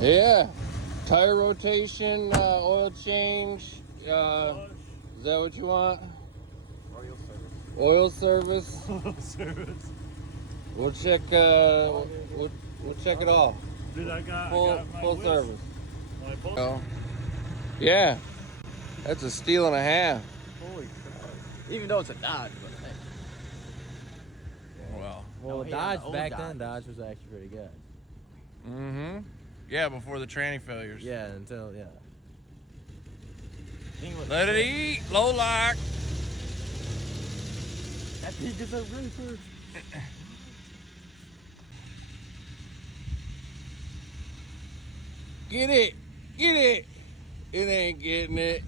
Yeah. Tire rotation, oil change. Is that what you want? Oil service. Oil service. Oil service. We'll check. We'll check it all. Dude, I got my Full whisk. service. My pull- Oh. Yeah. That's a steal and a half. Holy crap. Even though it's a Dodge, but hey. Well. Well, No, Dodge the old back Dodge. then, Dodge was actually pretty good. Mm-hmm. Yeah, before the tranny failures. Yeah, until Let it eat. Low lock. That thing is a reefer. Get it. Get it. It ain't getting it.